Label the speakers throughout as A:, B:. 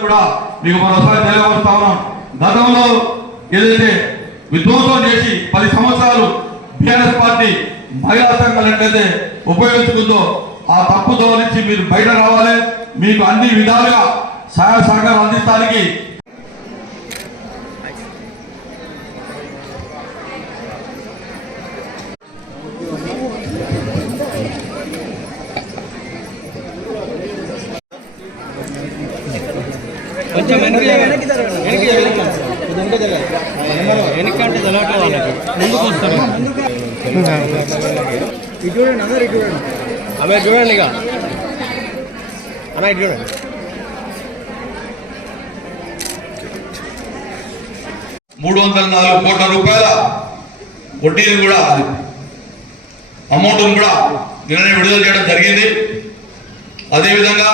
A: కూడా మీకు మరోసారి తెలియపరుస్తా ఉన్నాం గతంలో ఏదైతే విధ్వంసం చేసి పది సంవత్సరాలు బిఆర్ఎస్ పార్టీ మహిళా సంఘాలు ఎట్లయితే ఉపయోగించుకుందో ఆ తప్పుదో నుంచి మీరు బయట రావాలి. మీకు అన్ని విధాలుగా సహాయ సహకారం అందించడానికి
B: వెనక్కి అంటే తెలవటం వాళ్ళకి. ముందుకు వస్తారు. ఇటు చూడండి అందరు ఇటు చూడండి. ఆమె చూడండి ఇక. అన్న ఇటు చూడండి.
A: మూడు వందల నాలుగు కోట్ల రూపాయల వడ్డీని కూడా అమౌంట్ను కూడా నిన్ననే విడుదల చేయడం జరిగింది. అదేవిధంగా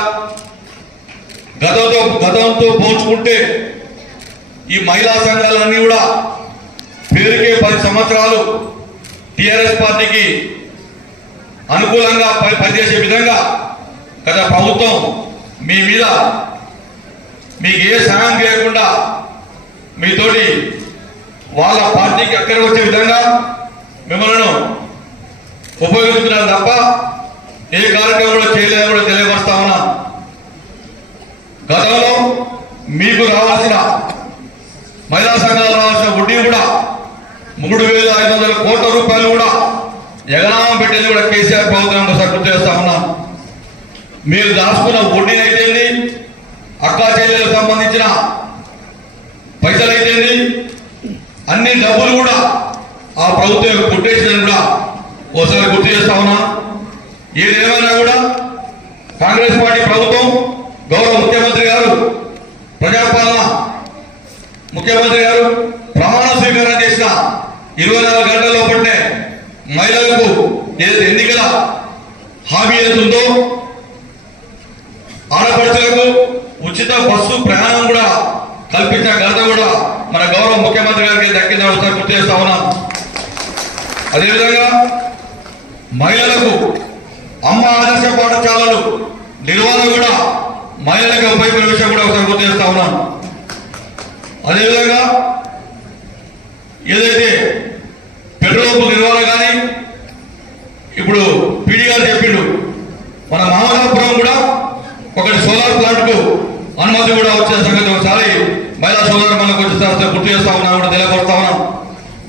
A: గతంతో గతంతో పోల్చుకుంటే ఈ మహిళా సంఘాలన్నీ కూడా పేరుకే పది సంవత్సరాలు టిఆర్ఎస్ పార్టీకి అనుకూలంగా పని- పనిచేసే విధంగా గత ప్రభుత్వం మీ మీద మీకు ఏ సహాయం చేయకుండా మీతోటి వాళ్ళ పార్టీకి అక్కడ వచ్చే విధంగా మిమ్మల్ని ఉపయోగిస్తున్నారు తప్ప ఏ కార్యక్రమం కూడా చేయలేదని కూడా తెలియపరుస్తా ఉన్నా గతంలో మీకు రావాల్సిన మహిళా సంఘాలు రావాల్సిన వడ్డీ కూడా మూడు వేల ఐదు వందల కోట్ల రూపాయలు కూడా ఎగనామం పెట్టేది కూడా కేసీఆర్ ప్రభుత్వం ఒకసారి గుర్తు చేస్తా ఉన్నాం. మీరు దాచుకున్న వడ్డీ అయితే అక్కా చెల్లెలకు సంబంధించిన పైసలు అయితేంది అన్ని డబ్బులు కూడా ఆ ప్రభుత్వం కొట్టేసిందని కూడా ఓసారి గుర్తు చేస్తా ఉన్నా. ఏదేమైనా కూడా కాంగ్రెస్ పార్టీ ప్రభుత్వం గౌరవ ముఖ్యమంత్రి గారు ప్రజాపాలన ముఖ్యమంత్రి గారు ప్రమాణ స్వీకారం చేసిన ఇరవై నాలుగు గంటల లోపలనే మహిళలకు ఏదైతే ఎన్నికల హామీ ఉందో ఆడపడుచులకు ఉచిత బస్సు ప్రయాణం కూడా కల్పించిన ఘనత కూడా మన గౌరవ ముఖ్యమంత్రి గారికి దక్కిందని ఒకసారి గుర్తు చేస్తా ఉన్నాం. అదేవిధంగా మహిళలకు అమ్మ ఆదర్శ పాఠశాలలు నిర్వహణ కూడా మహిళలకు ఉపయోగపడే విషయం కూడా ఒకసారి గుర్తు చేస్తా ఉన్నాం. అదేవిధంగా ఏదైతే పెట్రోల్ పంపు నిర్వహణ కానీ ఇప్పుడు పీడీ గారు చెప్పిండు. మన మామగాపురం కూడా ఒకటి సోలార్ ప్లాంట్కు అనుమతి కూడా వచ్చే సంగతి ఒకసారి మహిళా సోదరు మనకు వచ్చేసారి గుర్తు చేస్తా ఉన్నా కూడా తెలియపడతా ఉన్నాం.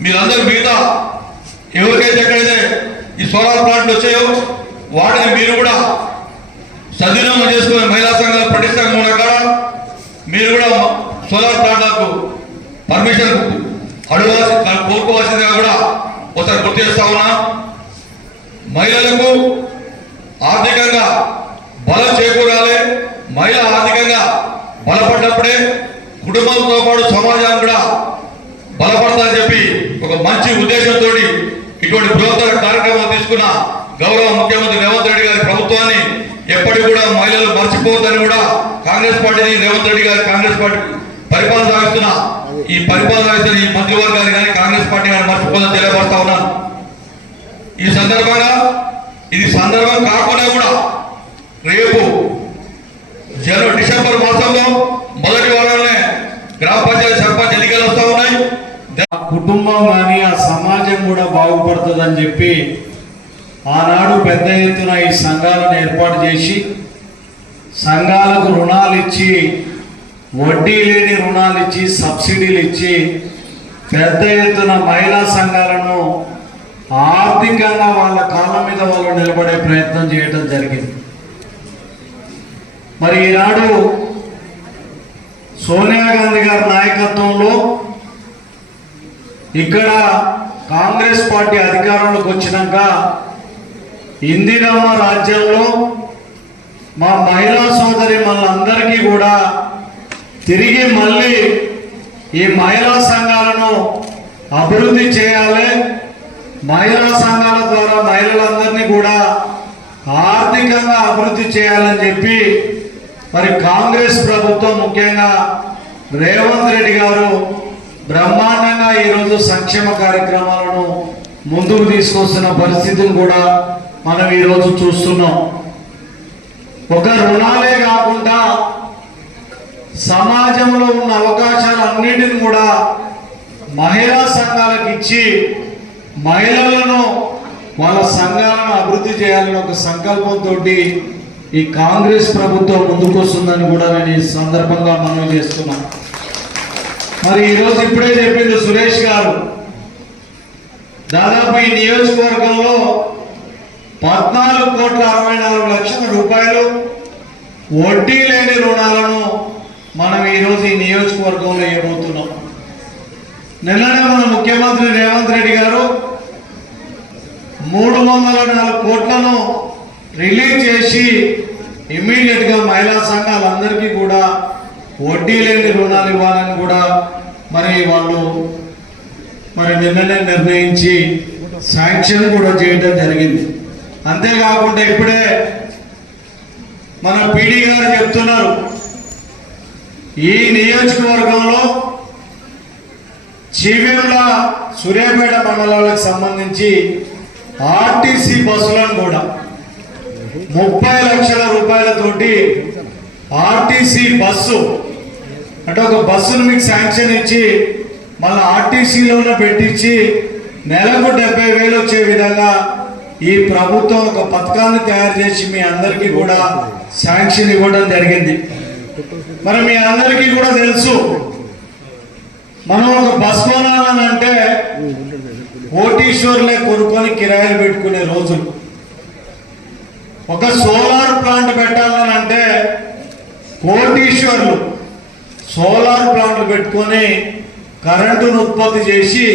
A: మీరందరూ మిగతా ఎవరికైతే ఎక్కడైతే ఈ సోలార్ ప్లాంట్లు వచ్చాయో వాటిని మీరు కూడా సద్వినియోగం చేసుకునే మహిళా సంఘాలు పటిష్టంగా ఉన్న కాడ మీరు కూడా సోలార్ ప్లాంట్లకు పర్మిషన్ అడగాల్సి కోరుకోవాల్సిందిగా కూడా ఒకసారి గుర్తు చేస్తా ఉన్నా. మహిళలకు ఆర్థికంగా బలం చేకూరాలి మహిళ ఆర్థికంగా బలపడ్డప్పుడే కుటుంబంతో పాటు సమాజాన్ని కూడా బలపడతాని చెప్పి ఒక మంచి ఉద్దేశంతో ఇటువంటి బృహత్తర కార్యక్రమం తీసుకున్న గౌరవ ముఖ్యమంత్రి రేవంత్ రెడ్డి గారి ప్రభుత్వాన్ని ఎప్పటికి కూడా మహిళలు మర్చిపోవద్దని కూడా కాంగ్రెస్ పార్టీని రేవంత్ రెడ్డి గారి కాంగ్రెస్ పార్టీ పరిపాలన సాగిస్తున్న ఈ పరిపాలన సాగిస్తున్న ఈ మంత్రివర్గాన్ని కానీ కాంగ్రెస్ పార్టీ కానీ మర్చిపోదని తెలియపరుస్తా ఉన్నాను. ఈ సందర్భంగా ఇది సందర్భం కాకుండా కూడా రేపు జనవరి డిసెంబర్ మాసంలో మొదటి వారంలోనే గ్రామ పంచాయతీ సర్పంచ్ ఎన్నికలు వస్తూ ఉన్నాయి.
C: కుటుంబం కానీ ఆ సమాజం కూడా బాగుపడుతుందని చెప్పి ఆనాడు పెద్ద ఎత్తున ఈ సంఘాలను ఏర్పాటు చేసి సంఘాలకు రుణాలు ఇచ్చి వడ్డీ లేని రుణాలు ఇచ్చి సబ్సిడీలు ఇచ్చి పెద్ద ఎత్తున మహిళా సంఘాలను ఆర్థికంగా వాళ్ళ కాళ్ళ మీద వాళ్ళు నిలబడే ప్రయత్నం చేయడం జరిగింది. మరి ఈనాడు సోనియా గాంధీ గారి నాయకత్వంలో ఇక్కడ కాంగ్రెస్ పార్టీ అధికారంలోకి వచ్చినాక ఇందిరమ్మ రాజ్యంలో మా మహిళా సోదరి మనందరికీ కూడా తిరిగి మళ్ళీ ఈ మహిళా సంఘాలను అభివృద్ధి చేయాలి. మహిళా సంఘాల ద్వారా మహిళలందరినీ కూడా ఆర్థికంగా అభివృద్ధి చేయాలని చెప్పి మరి కాంగ్రెస్ ప్రభుత్వం ముఖ్యంగా రేవంత్ రెడ్డి గారు బ్రహ్మాండంగా ఈరోజు సంక్షేమ కార్యక్రమాలను ముందుకు తీసుకొస్తున్న పరిస్థితిని కూడా మనం ఈరోజు చూస్తున్నాం. ఒక రుణాలే కాకుండా సమాజంలో ఉన్న అవకాశాలన్నిటిని కూడా మహిళా సంఘాలకు ఇచ్చి మహిళలను వాళ్ళ సంఘాలను అభివృద్ధి చేయాలని ఒక సంకల్పంతో ఈ కాంగ్రెస్ ప్రభుత్వం ముందుకొస్తుందని కూడా నేను ఈ సందర్భంగా మనం చేస్తున్నాను మరి ఈరోజు ఇప్పుడే చెప్పింది సురేష్ గారు. దాదాపు ఈ నియోజకవర్గంలో పద్నాలుగు కోట్ల అరవై నాలుగు లక్షల రూపాయలు వడ్డీ లేని రుణాలను మనం ఈరోజు ఈ నియోజకవర్గంలో ఇవ్వబోతున్నాం. నిన్ననే మన ముఖ్యమంత్రి రేవంత్ రెడ్డి గారు మూడు వందల నాలుగు కోట్లను రిలీజ్ చేసి ఇమ్మీడియట్గా మహిళా సంఘాలందరికీ కూడా వడ్డీ లేని రుణాలు ఇవ్వాలని కూడా మరి వాళ్ళు మరి నిన్ననే నిర్ణయించి శాంక్షన్ కూడా చేయడం జరిగింది. అంతేకాకుండా ఇప్పుడే మన పీడీ గారు చెప్తున్నారు. ఈ నియోజకవర్గంలో చీవెంల సూర్యాపేట మండలాలకు సంబంధించి ఆర్టీసీ బస్సులను కూడా ముప్పై లక్షల రూపాయలతోటి ఆర్టీసీ బస్సు అంటే ఒక బస్సును మీకు శాంక్షన్ ఇచ్చి మళ్ళీ ఆర్టీసీలోనే పెట్టించి నెలకు డెబ్బై వేలు వచ్చే విధంగా ఈ ప్రభుత్వం ఒక పథకాన్ని తయారు చేసి మీ అందరికీ కూడా శాంక్షన్ ఇవ్వడం జరిగింది. మరి మీ అందరికీ కూడా తెలుసు మనం ఒక బస్ కొనాలని అంటే కోటీశ్వర్లే కొనుక్కొని కిరాయిలు పెట్టుకునే రోజులు. ఒక సోలార్ ప్లాంట్ పెట్టాలని అంటే కోటీశ్వర్లు సోలార్ ప్లాంట్లు పెట్టుకొని కరెంటును ఉత్పత్తి చేసి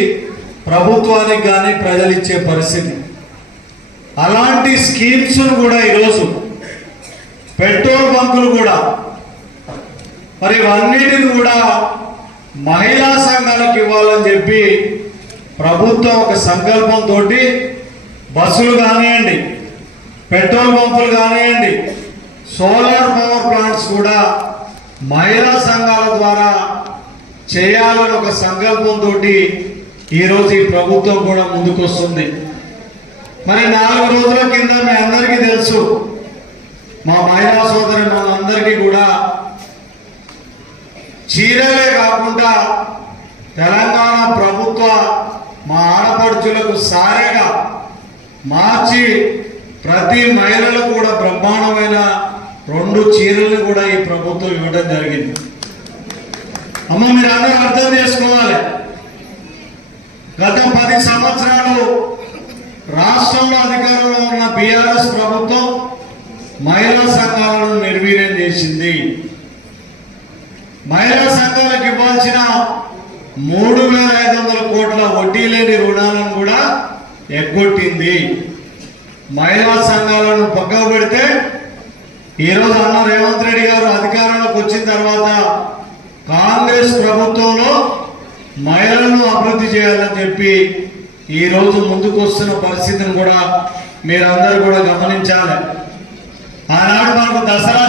C: ప్రభుత్వానికి కానీ ప్రజలు ఇచ్చే పరిస్థితి. అలాంటి స్కీమ్స్ కూడా ఈరోజు పెట్రోల్ బంకులు కూడా మరి ఇవన్నిటిని కూడా మహిళా సంఘాలకు ఇవ్వాలని చెప్పి ప్రభుత్వం ఒక సంకల్పంతో బస్సులు కానివ్వండి పెట్రోల్ పంపులు కానివ్వండి సోలార్ పవర్ ప్లాంట్స్ కూడా మహిళా సంఘాల ద్వారా చేయాలని ఒక సంకల్పంతో ఈరోజు ఈ ప్రభుత్వం కూడా ముందుకొస్తుంది. మరి నాలుగు రోజుల కింద మీ అందరికీ తెలుసు మా మహిళా సోదరి మనందరికీ కూడా చీరలే కాకుండా తెలంగాణ ప్రభుత్వ మా ఆడపడుచులకు సారేగా మార్చి ప్రతి మహిళలకు కూడా బ్రహ్మాండమైన రెండు చీరలను కూడా ఈ ప్రభుత్వం ఇవ్వడం జరిగింది. అమ్మ మీరు అందరూ అర్థం చేసుకోవాలి. గత పది సంవత్సరాలు రాష్ట్రంలో అధికారంలో ఉన్న బీఆర్ఎస్ ప్రభుత్వం మహిళా సంఘాలను నిర్వీర్యం చేసింది. మహిళా సంఘాలకు ఇవ్వాల్సిన మూడు వేల ఐదు వందల కోట్ల వడ్డీ లేని రుణాలను కూడా ఎగ్గొట్టింది. మహిళా సంఘాలను పక్కకు పెడితే ఈరోజు అన్న రేవంత్ రెడ్డి గారు అధికారంలోకి వచ్చిన తర్వాత కాంగ్రెస్ ప్రభుత్వంలో మహిళలను అభివృద్ధి చేయాలని చెప్పి ఈ రోజు ముందుకు వస్తున్న పరిస్థితిని కూడా మీరందరూ కూడా గమనించాలి. ఆనాడు మనకు దసరా